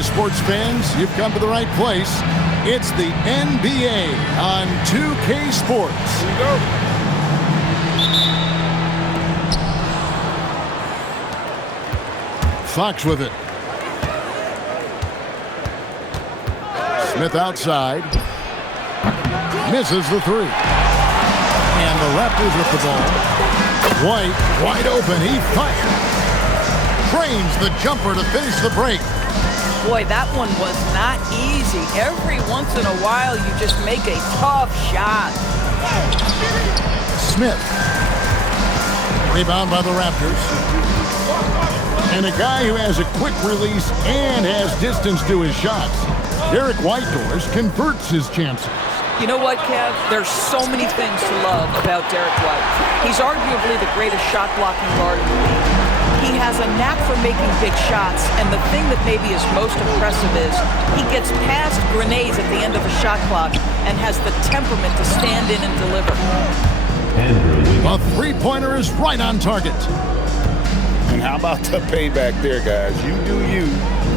Sports fans, you've come to the right place. It's the NBA on 2K Sports. Here we go. Fox with it. Smith outside. Misses the three. And the Raptors with the ball. White, wide open. He fires. Drains the jumper to finish the break. Boy, that one was not easy. Every once in a while, you just make a tough shot. Smith. Rebound by the Raptors. And a guy who has a quick release and has distance to his shots. Derek Whitehorse converts his chances. You know what, Kev? There's so many things to love about Derek White. He's arguably the greatest shot-blocking guard in the league. He has a knack for making big shots, and the thing that maybe is most impressive is he gets past grenades at the end of a shot clock and has the temperament to stand in and deliver. A three-pointer is right on target. And how about the payback there, guys? You do you,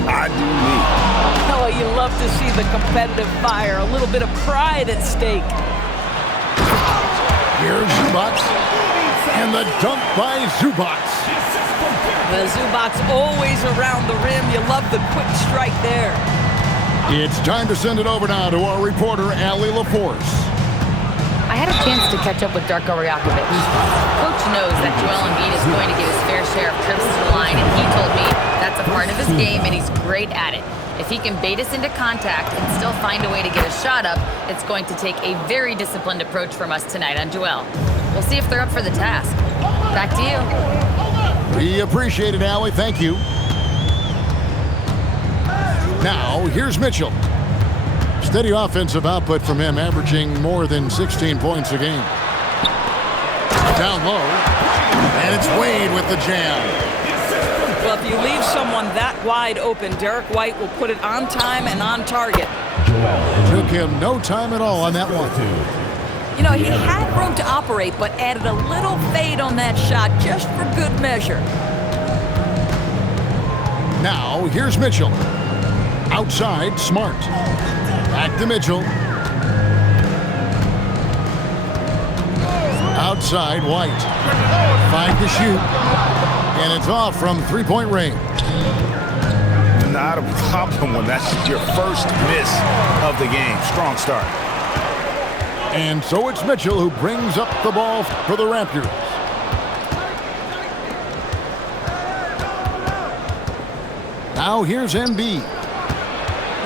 I do me. Oh, you love to see the competitive fire, a little bit of pride at stake. Here's Zubac, and the dunk by Zubac. The Zubac's always around the rim. You love the quick strike there. It's time to send it over now to our reporter, Allie LaForce. I had a chance to catch up with Darko Rajakovic. Coach knows that Joel Embiid is going to get his fair share of trips to the line, and he told me that's a part of his game, and he's great at it. If he can bait us into contact and still find a way to get a shot up, it's going to take a very disciplined approach from us tonight on Joel. We'll see if they're up for the task. Back to you. We appreciate it, Allie. Thank you. Now, here's Mitchell. Steady offensive output from him, averaging more than 16 points a game. Down low, and it's Wade with the jam. Well, if you leave someone that wide open, Derek White will put it on time and on target. Took him no time at all on that one. You know, he had room to operate, but added a little fade on that shot just for good measure. Now, here's Mitchell. Outside, Smart. Back to Mitchell. Outside, White. 5 to shoot. And it's off from three-point range. Not a problem when that's your first miss of the game. Strong start. And so it's Mitchell who brings up the ball for the Raptors. Now here's Embiid.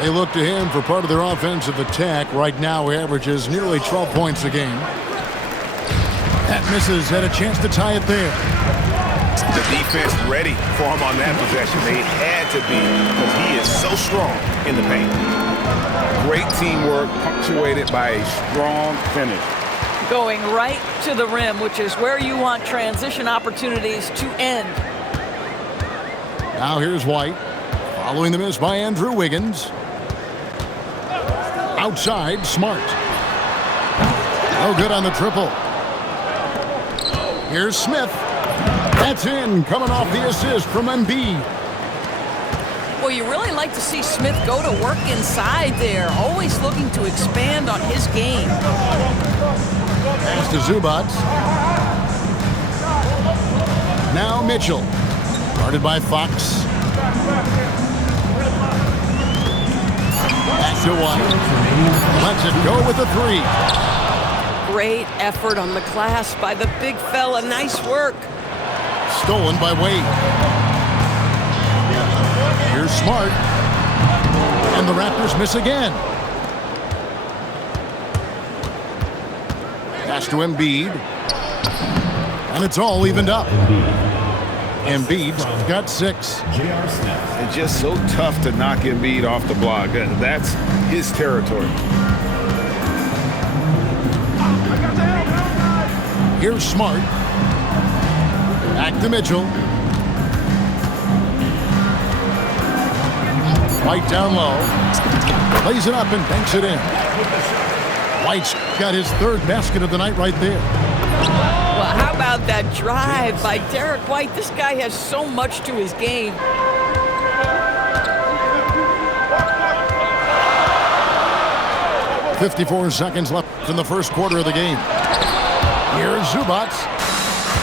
They look to him for part of their offensive attack. Right now he averages nearly 12 points a game. That misses, had a chance to tie it there. The defense ready for him on that possession. They had to be because he is so strong in the paint. Great teamwork punctuated by a strong finish. Going right to the rim, which is where you want transition opportunities to end. Now here's White. Following the miss by Andrew Wiggins. Outside, Smart. No good on the triple. Here's Smith. That's in, coming off the assist from Embiid. Well, you really like to see Smith go to work inside there, always looking to expand on his game. Pass to Zubac. Now Mitchell. Guarded by Fox. Back to White. Lets it go with the three. Great effort on the glass by the big fella. Nice work. Stolen by Wade. Here's Smart. And the Raptors miss again. Pass to Embiid. And it's all evened up. Embiid's got 6. It's just so tough to knock Embiid off the block. That's his territory. Here's Smart. Back to Mitchell. White down low. Lays it up and banks it in. White's got his 3rd basket of the night right there. Well, how about that drive by Derek White? This guy has so much to his game. 54 seconds left in the first quarter of the game. Here's Zubac.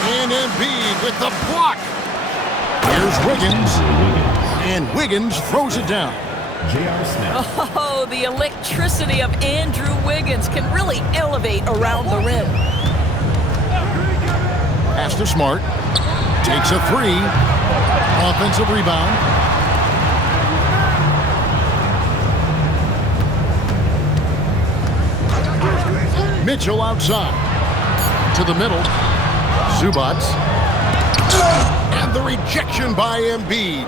And Embiid with the block. Here's Wiggins. And Wiggins throws it down. J.R. Smith. Oh, the electricity of Andrew Wiggins can really elevate around the rim. Pass to Smart. Takes a three. Offensive rebound. Mitchell outside. To the middle. Zubac. And the rejection by Embiid.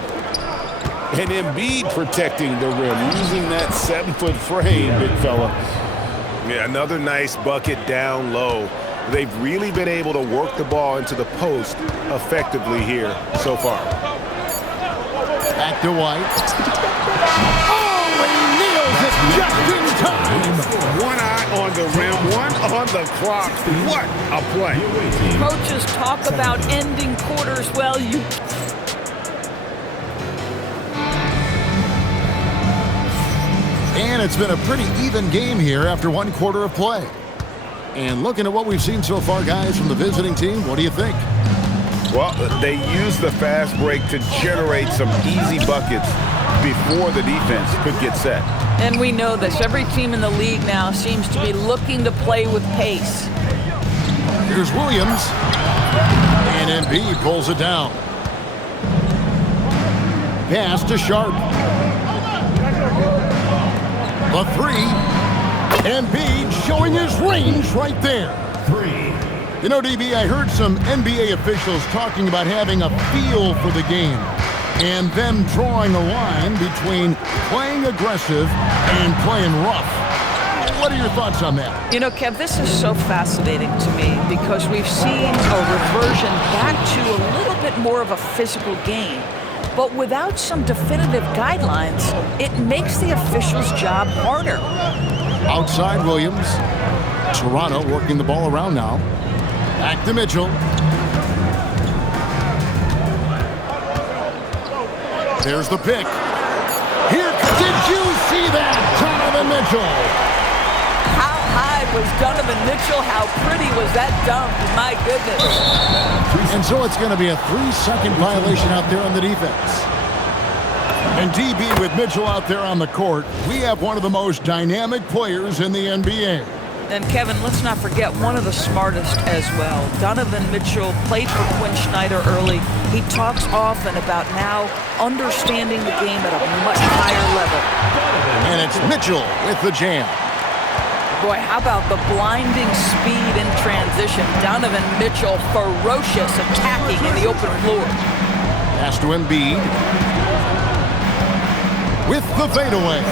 And Embiid protecting the rim, using that 7-foot frame, big fella. Yeah, another nice bucket down low. They've really been able to work the ball into the post effectively here so far. Back to White. Oh, he nails it just in time. One eye on the rim, one on the clock. What a play. Coaches talk about ending quarters. Well, you... And it's been a pretty even game here after one quarter of play. And looking at what we've seen so far, guys, from the visiting team, what do you think? Well, they used the fast break to generate some easy buckets before the defense could get set. And we know this. Every team in the league now seems to be looking to play with pace. Here's Williams. And Embiid pulls it down. Pass to Sharp. The three. Embiid showing his range right there. Three. You know, DB, I heard some NBA officials talking about having a feel for the game and them drawing a line between playing aggressive and playing rough. What are your thoughts on that? You know, Kev, this is so fascinating to me because we've seen a reversion back to a little bit more of a physical game. But without some definitive guidelines, it makes the officials' job harder. Outside Williams. Toronto working the ball around now. Back to Mitchell. There's the pick. Here, did you see that? Donovan Mitchell. How high was Donovan Mitchell? How pretty was that dunk? My goodness. And so it's going to be a 3-second violation out there on the defense. And DB with Mitchell out there on the court, we have one of the most dynamic players in the NBA. And Kevin, let's not forget one of the smartest as well. Donovan Mitchell played for Quinn Snyder early. He talks often about now understanding the game at a much higher level. And it's Mitchell with the jam. Boy, how about the blinding speed in transition? Donovan Mitchell, ferocious, attacking in the open floor. Pass to Embiid. With the fadeaway.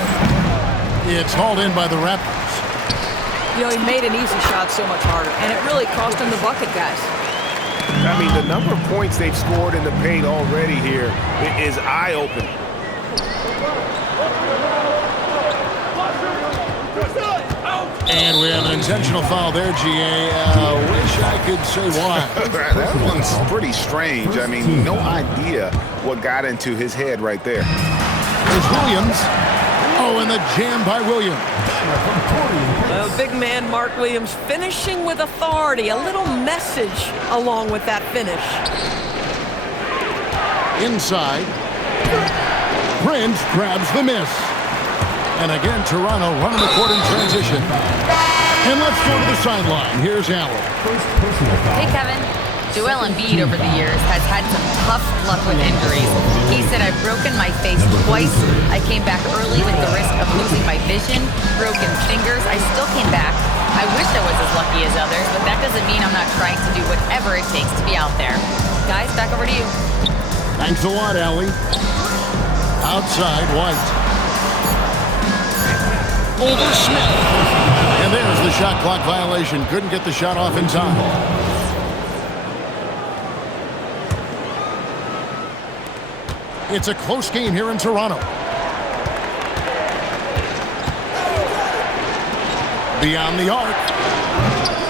It's hauled in by the Raptors. You know, he made an easy shot so much harder, and it really cost him the bucket, guys. I mean, the number of points they've scored in the paint already here is eye-opening. And we have an intentional foul there, GA. Wish I could say why. That one's pretty strange. I mean, no idea what got into his head right there. There's Williams. Oh, and the jam by Williams. Big man Mark Williams finishing with authority. A little message along with that finish. Inside. Prince grabs the miss. And again, Toronto running the court in transition. And let's go to the sideline. Here's Allen. Hey, Kevin. Joel Embiid over the years has had some tough luck with injuries. He said, I've broken my face twice. I came back early with the risk of losing my vision, broken fingers. I still came back. I wish I was as lucky as others, but that doesn't mean I'm not trying to do whatever it takes to be out there. Guys, back over to you. Thanks a lot, Allie. Outside, White. Over Smith. And there's the shot clock violation. Couldn't get the shot off in time. It's a close game here in Toronto. Beyond the arc.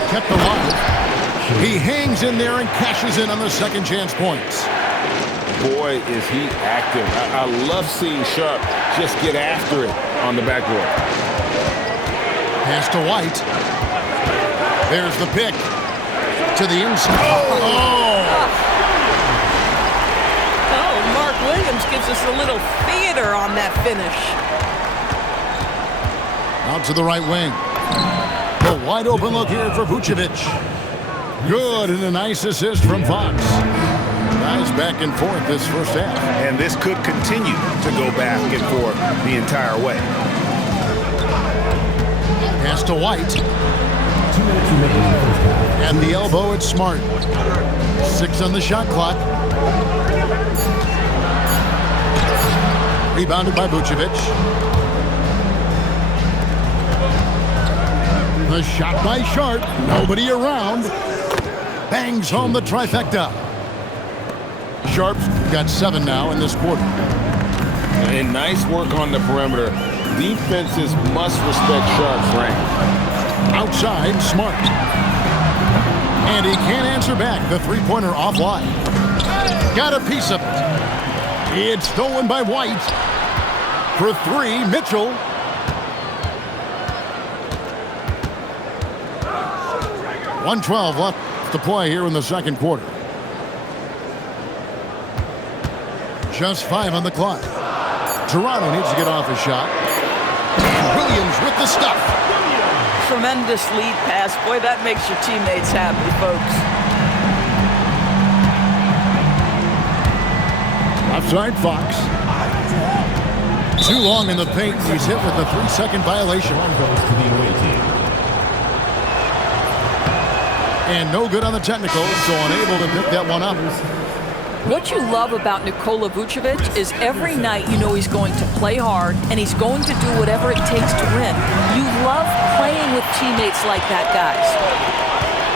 Kept alive. He hangs in there and cashes in on the second chance points. Boy, is he active. I love seeing Sharp just get after it on the backboard. Pass to White. There's the pick. To the inside. Oh! Oh, Mark Williams gives us a little theater on that finish. Out to the right wing. The wide open look here for Vucevic. Good, and a nice assist from Fox. Guys back and forth this first half. And this could continue to go back and forth the entire way. Pass to White. 2 minutes remaining in the first half. And the elbow, it's Smart. 6 on the shot clock. Rebounded by Vucevic. The shot by Sharp. Nobody around. Bangs home the trifecta. Sharp's got 7 now in this quarter. And nice work on the perimeter. Defenses must respect Sharp's range. Outside, Smart. And he can't answer back. The three-pointer offline. Got a piece of it. It's stolen by White. For 3, Mitchell. .112 left to play here in the second quarter. Just 5 on the clock. Toronto needs to get off a shot. Williams with the stuff. Tremendous lead pass. Boy, that makes your teammates happy, folks. Offside Fox. Too long in the paint. He's hit with a 3-second violation. Goes to the away team. And no good on the technical, so unable to pick that one up. What you love about Nikola Vucevic is every night you know he's going to play hard and he's going to do whatever it takes to win. You love playing with teammates like that, guys.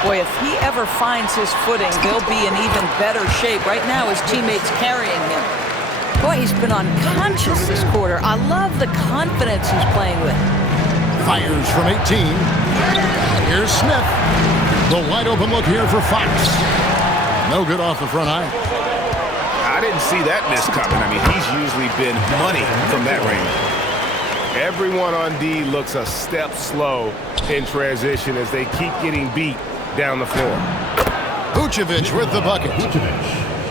Boy, if he ever finds his footing, they'll be in even better shape. Right now, his teammates carrying him. Boy, he's been unconscious this quarter. I love the confidence he's playing with. Fires from 18. Here's Smith. The wide open look here for Fox. No good off the front eye. I didn't see that miss coming. I mean, he's usually been money from that range. Everyone on D looks a step slow in transition as they keep getting beat down the floor. Vucevic with the bucket.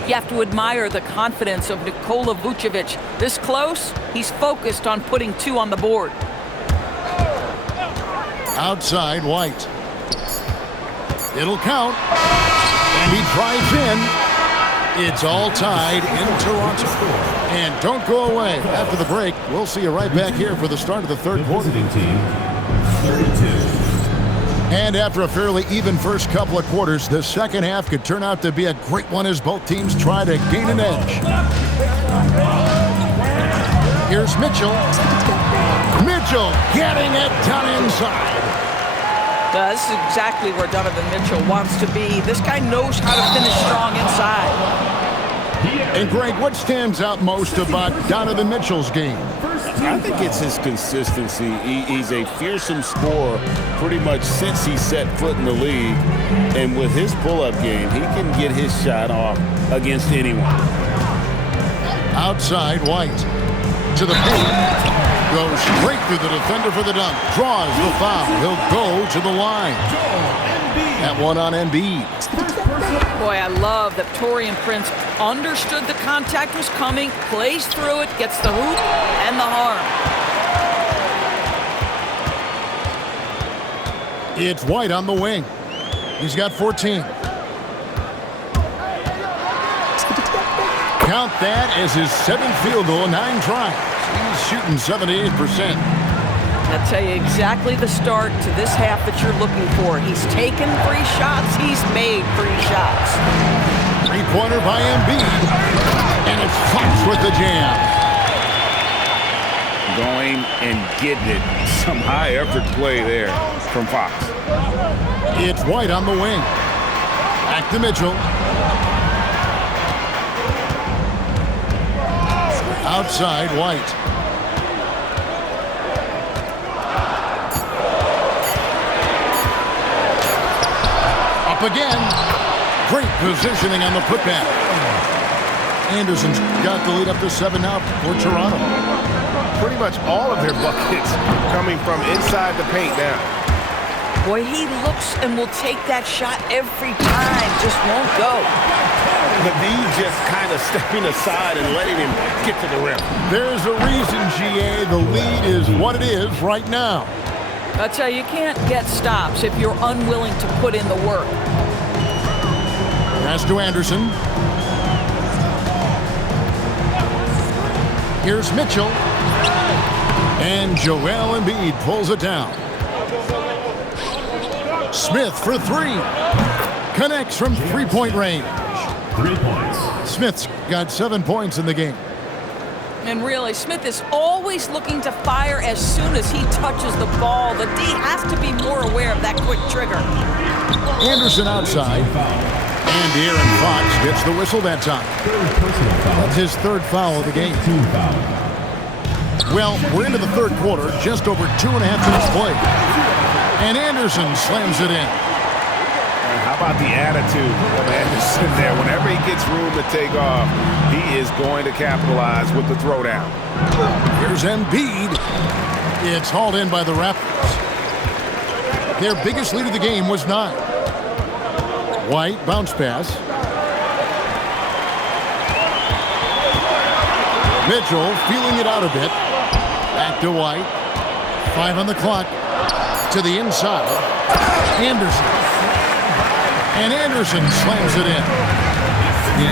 You have to admire the confidence of Nikola Vucevic. This close, he's focused on putting 2 on the board. Outside, White. It'll count. And he drives in. It's all tied in Toronto. And don't go away. After the break, we'll see you right back here for the start of the third quarter. Visiting team, 32. And after a fairly even first couple of quarters, the second half could turn out to be a great one as both teams try to gain an edge. Here's Mitchell. Mitchell getting it done inside. This is exactly where Donovan Mitchell wants to be. This guy knows how to finish strong inside. And Greg, what stands out most about Donovan Mitchell's game? I think it's his consistency. He's a fearsome scorer pretty much since he set foot in the league. And with his pull-up game, he can get his shot off against anyone. Outside, White. To the paint. Goes straight through the defender for the dunk. Draws the foul. He'll go to the line. That one on Embiid. Boy, I love that Taurean Prince understood the contact was coming, plays through it, gets the hoop and the harm. It's White on the wing. He's got 14. Count that as his 7th field goal in 9 tries. He's shooting 78%. I'll tell you exactly the start to this half that you're looking for. He's taken 3 shots. He's made 3 shots. Three-pointer by Embiid. And it's Fox with the jam. Going and getting it. Some high-effort play there from Fox. It's White on the wing. Back to Mitchell. Outside, White. Up again. Great positioning on the putback. Anderson's got the lead up to 7 now for Toronto. pretty much all of their buckets coming from inside the paint now. Boy, he looks and will take that shot every time, just won't go. But he just kind of stepping aside and letting him get to the rim. There's a reason, GA, the lead is what it is right now. I tell you, you can't get stops if you're unwilling to put in the work. Pass to Anderson. Here's Mitchell. And Joel Embiid pulls it down. Smith for three. Connects from three-point range. 3 points. Smith's got 7 points in the game. And really, Smith is always looking to fire as soon as he touches the ball. The D has to be more aware of that quick trigger. Anderson outside. And De'Aaron Fox gets the whistle that time. That's his third foul of the game. Team foul. Well, we're into the third quarter, just over 2.5 minutes played. And Anderson slams it in. And how about the attitude of Anderson there? Whenever he gets room to take off, he is going to capitalize with the throwdown. Here's Embiid. It's hauled in by the Raptors. Their biggest lead of the game was 9. White bounce pass. Mitchell feeling it out a bit. Back to White. 5 on the clock. To the inside. Anderson. And Anderson slams it in.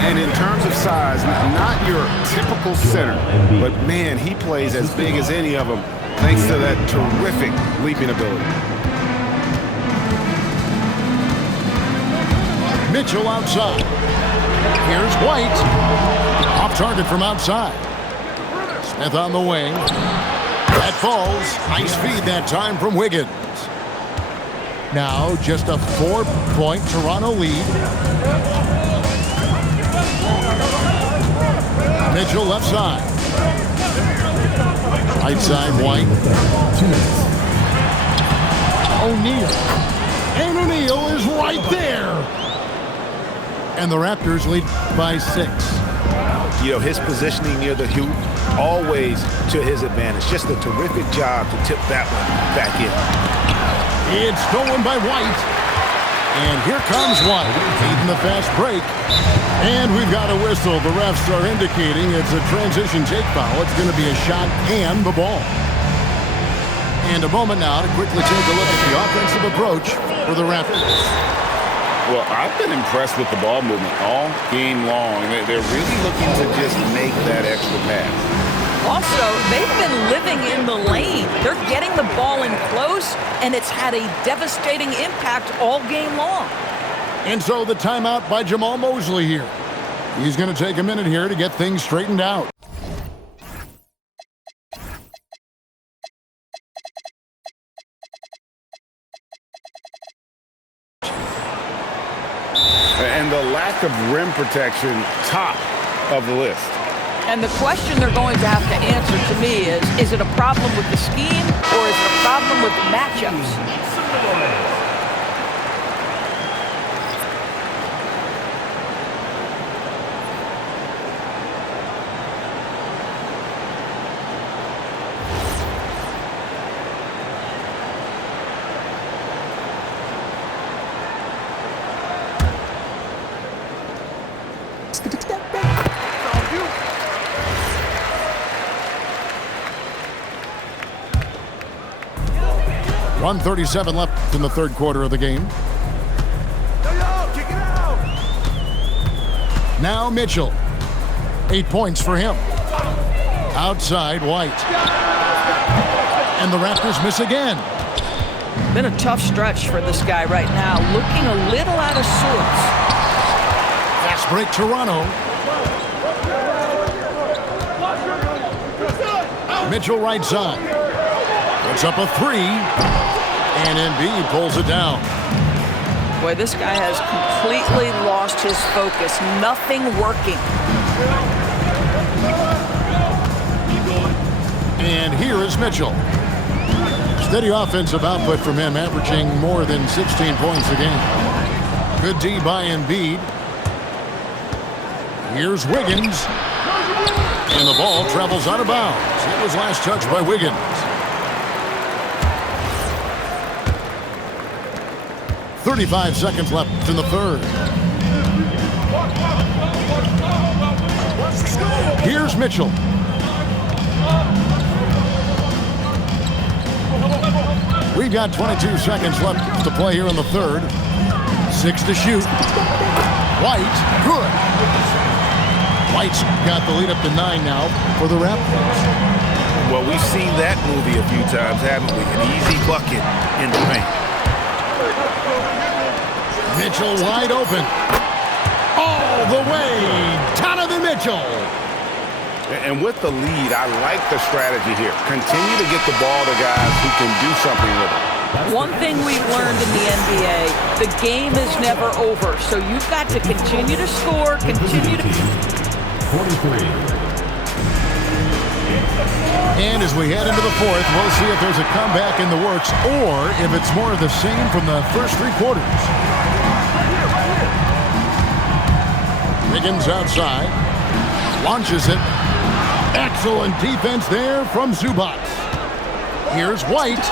And in terms of size, not your typical center, but man, he plays as big as any of them thanks to that terrific leaping ability. Mitchell outside. Here's White. Off target from outside. Smith on the wing. That falls. Nice feed that time from Wiggins. Now just a 4-point Toronto lead. Mitchell left side. Right side, White. 2 minutes. O'Neal. And O'Neal is right there. And the Raptors lead by 6. You know, his positioning near the hoop, always to his advantage. Just a terrific job to tip that one back in. It's stolen by White. And here comes White, beating the fast break. And we've got a whistle. The refs are indicating it's a transition take foul. It's going to be a shot and the ball. And a moment now to quickly take a look at the offensive approach for the Raptors. Well, I've been impressed with the ball movement all game long. They're really looking to just make that extra pass. Also, they've been living in the lane. They're getting the ball in close, and it's had a devastating impact all game long. And so the timeout by Jamal Mosley here. He's going to take a minute here to get things straightened out. And the lack of rim protection, top of the list. And the question they're going to have to answer to me is it a problem with the scheme or is it a problem with the matchups? .137 left in the third quarter of the game. Now Mitchell. 8 points for him. Outside White. And the Raptors miss again. Been a tough stretch for this guy right now. Looking a little out of sorts. Fast break Toronto. Mitchell right side. Puts up a 3. And Embiid pulls it down. Boy, this guy has completely lost his focus. Nothing working. And here is Mitchell. Steady offensive output from him, averaging more than 16 points a game. Good D by Embiid. Here's Wiggins. And the ball travels out of bounds. It was last touched by Wiggins. .35 seconds left in the third. Here's Mitchell. We've got 22 seconds left to play here in the third. 6 to shoot. White, good. White's got the lead up to 9 now for the Raptors. Well, we've seen that movie a few times, haven't we? An easy bucket in the paint. Mitchell wide open. All the way, Donovan Mitchell. And with the lead, I like the strategy here. Continue to get the ball to guys who can do something with it. One thing we've learned in the NBA, the game is never over. So you've got to continue to score, continue to... 43. And as we head into the fourth, we'll see if there's a comeback in the works or if it's more of the same from the first 3 quarters. Wiggins outside. Launches it. Excellent defense there from Zubac. Here's White.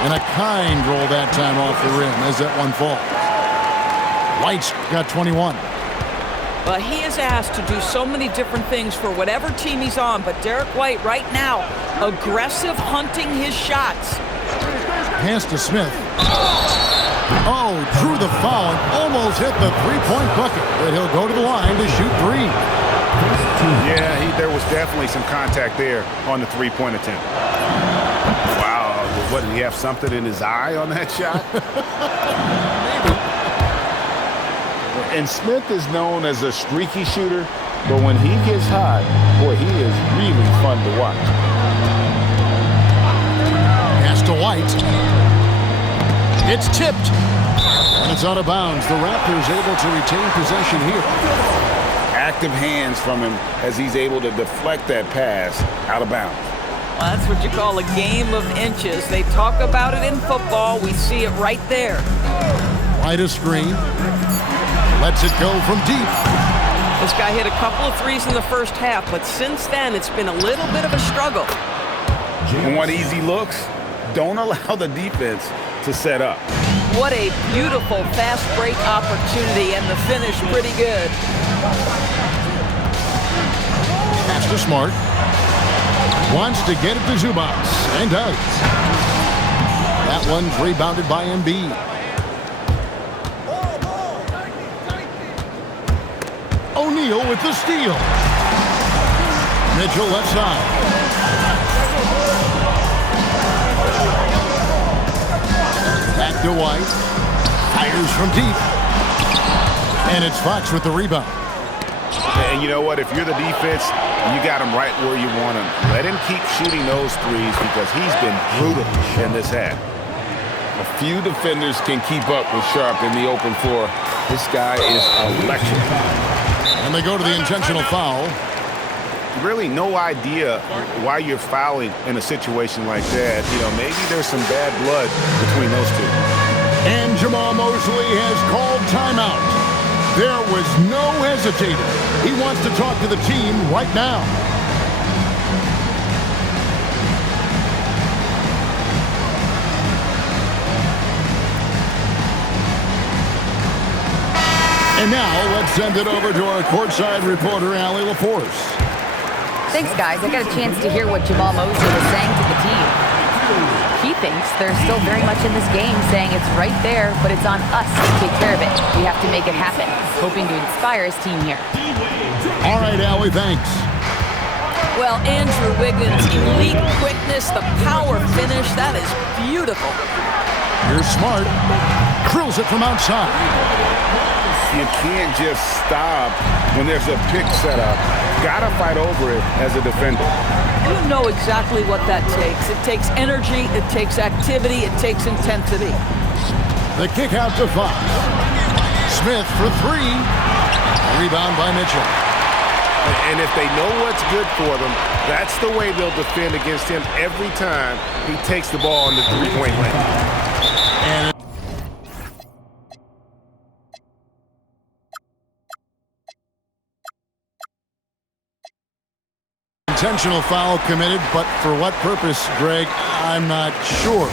And a kind roll that time off the rim as that one falls. White's got 21. But he is asked to do so many different things for whatever team he's on. But Derek White right now, aggressive hunting his shots. Pass to Smith. Oh, drew the foul and almost hit the three-point bucket. But he'll go to the line to shoot 3. Yeah, there was definitely some contact there on the three-point attempt. Wow, what, did he have something in his eye on that shot? And Smith is known as a streaky shooter, but when he gets hot, boy, he is really fun to watch. Pass to White. It's tipped. And it's out of bounds. The Raptors able to retain possession here. Active hands from him as he's able to deflect that pass out of bounds. Well, that's what you call a game of inches. They talk about it in football. We see it right there. White a screen. Lets it go from deep. This guy hit a couple of threes in the first half, but since then it's been a little bit of a struggle. And what easy looks, don't allow the defense to set up. What a beautiful fast break opportunity, and the finish pretty good. Pass to Smart. Wants to get it to Zubac, and does. That one's rebounded by Embiid. O'Neal with the steal. Mitchell left side. Back to White. Fires from deep. And it's Fox with the rebound. And you know what? If you're the defense, you got him right where you want him. Let him keep shooting those threes because he's been brutal in this half. A few defenders can keep up with Sharp in the open floor. This guy is electric. And they go to the intentional foul. Really no idea why you're fouling in a situation like that. You know, maybe there's some bad blood between those two. And Jamal Mosley has called timeout. There was no hesitating. He wants to talk to the team right now. And now let's send it over to our courtside reporter, Allie LaForce. Thanks, guys. I got a chance to hear what Jamal Mosley was saying to the team. He thinks they're still very much in this game, saying it's right there, but it's on us to take care of it. We have to make it happen, hoping to inspire his team here. All right, Allie, thanks. Well, Andrew Wiggins, elite quickness, the power finish, that is beautiful. Here's Smart. Drills it from outside. You can't just stop when there's a pick set up. Gotta fight over it as a defender. You know exactly what that takes. It takes energy, it takes activity, it takes intensity. The kick out to Fox. Smith for 3. Rebound by Mitchell. And if they know what's good for them, that's the way they'll defend against him every time he takes the ball in the three-point lane. And intentional Intentional foul committed, but for what purpose, Greg? I'm not sure.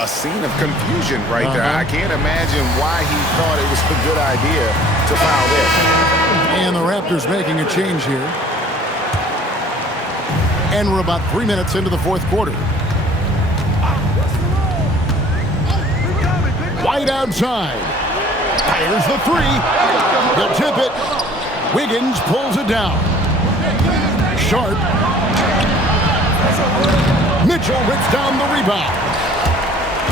A scene of confusion right there. I can't imagine why he thought it was a good idea to foul there. And the Raptors making a change here. And we're about 3 minutes into the fourth quarter. White outside. Fires the three. He'll tip it. Wiggins pulls it down. Sharp. Mitchell rips down the rebound.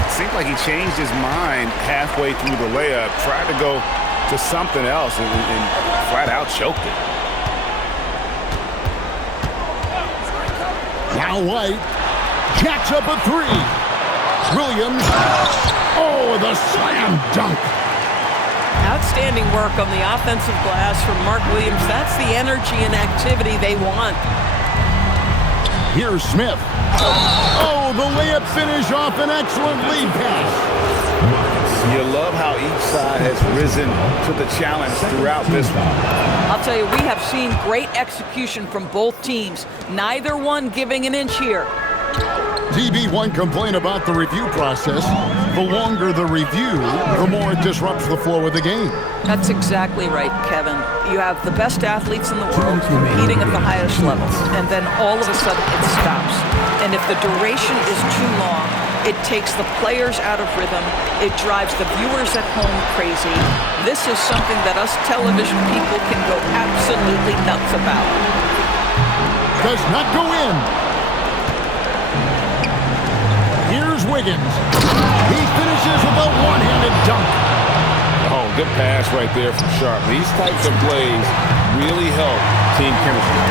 Seemed like he changed his mind halfway through the layup, tried to go to something else, and flat out choked it. Now White jacks up a three. Williams. Oh, the slam dunk. Outstanding work on the offensive glass from Mark Williams. That's the energy and activity they want. Here's Smith. Oh, the layup finish off an excellent lead pass. You love how each side has risen to the challenge throughout this one. I'll tell you, we have seen great execution from both teams. Neither one giving an inch here. TB1 complained about the review process. The longer the review, the more it disrupts the flow of the game. That's exactly right, Kevin. You have the best athletes in the world competing at the highest level, and then all of a sudden it stops. And if the duration is too long, it takes the players out of rhythm. It drives the viewers at home crazy. This is something that us television people can go absolutely nuts about. Does not go in. Here's Wiggins. He finishes with a one-handed dunk. Oh, good pass right there from Sharp. These types of plays really help team chemistry.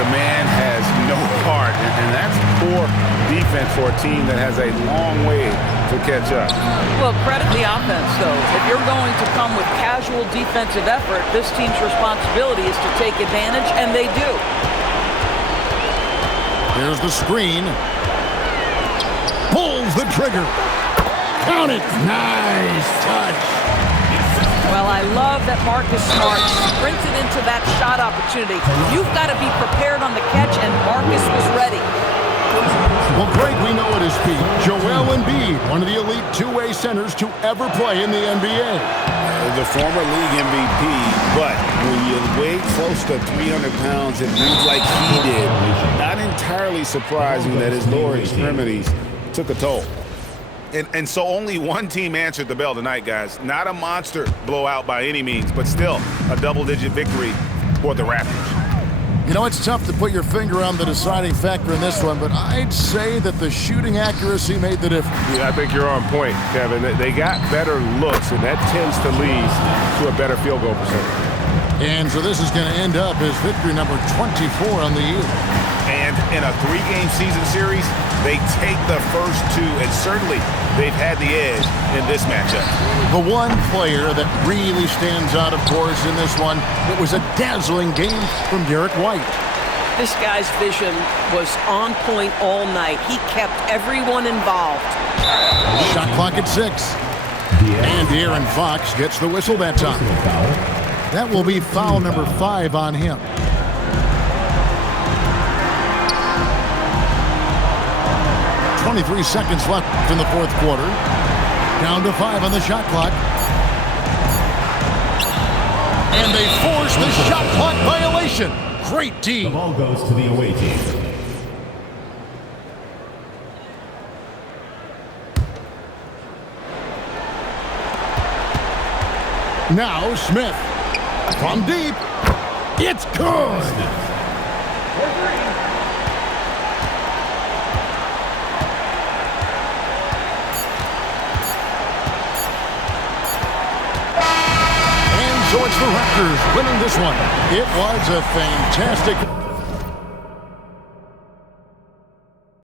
The man has no heart, and that's poor defense for a team that has a long way to catch up. Well, credit the offense, though. If you're going to come with casual defensive effort, this team's responsibility is to take advantage, and they do. Here's the screen. Pulls the trigger. Count it. Nice touch. Well, I love that Marcus Smart sprinted into that shot opportunity. You've got to be prepared on the catch, and Marcus was ready. Well, Greg, we know at his peak, Joel Embiid, one of the elite two-way centers to ever play in the NBA. The former league MVP, but when you weigh close to 300 pounds and moves like he did, not entirely surprising that his lower extremities took a toll. And so only one team answered the bell tonight, guys. Not a monster blowout by any means, but still a double-digit victory for the Raptors. You know, it's tough to put your finger on the deciding factor in this one, but I'd say that the shooting accuracy made the difference. Yeah, I think you're on point, Kevin. They got better looks, and that tends to lead to a better field goal percentage. And so this is going to end up as victory number 24 on the year. And in a three-game season series, they take the first two, and certainly they've had the edge in this matchup. The one player that really stands out, of course, in this one, it was a dazzling game from Derek White. This guy's vision was on point all night. He kept everyone involved. Shot clock at 6. And De'Aaron Fox gets the whistle that time. That will be foul number 5 on him. .23 seconds left in the fourth quarter. Down to 5 on the shot clock. And they force the shot clock violation. Great The team. ball goes to the away team. Now Smith. From deep. It's good. So it's the Raptors winning this one. It was a fantastic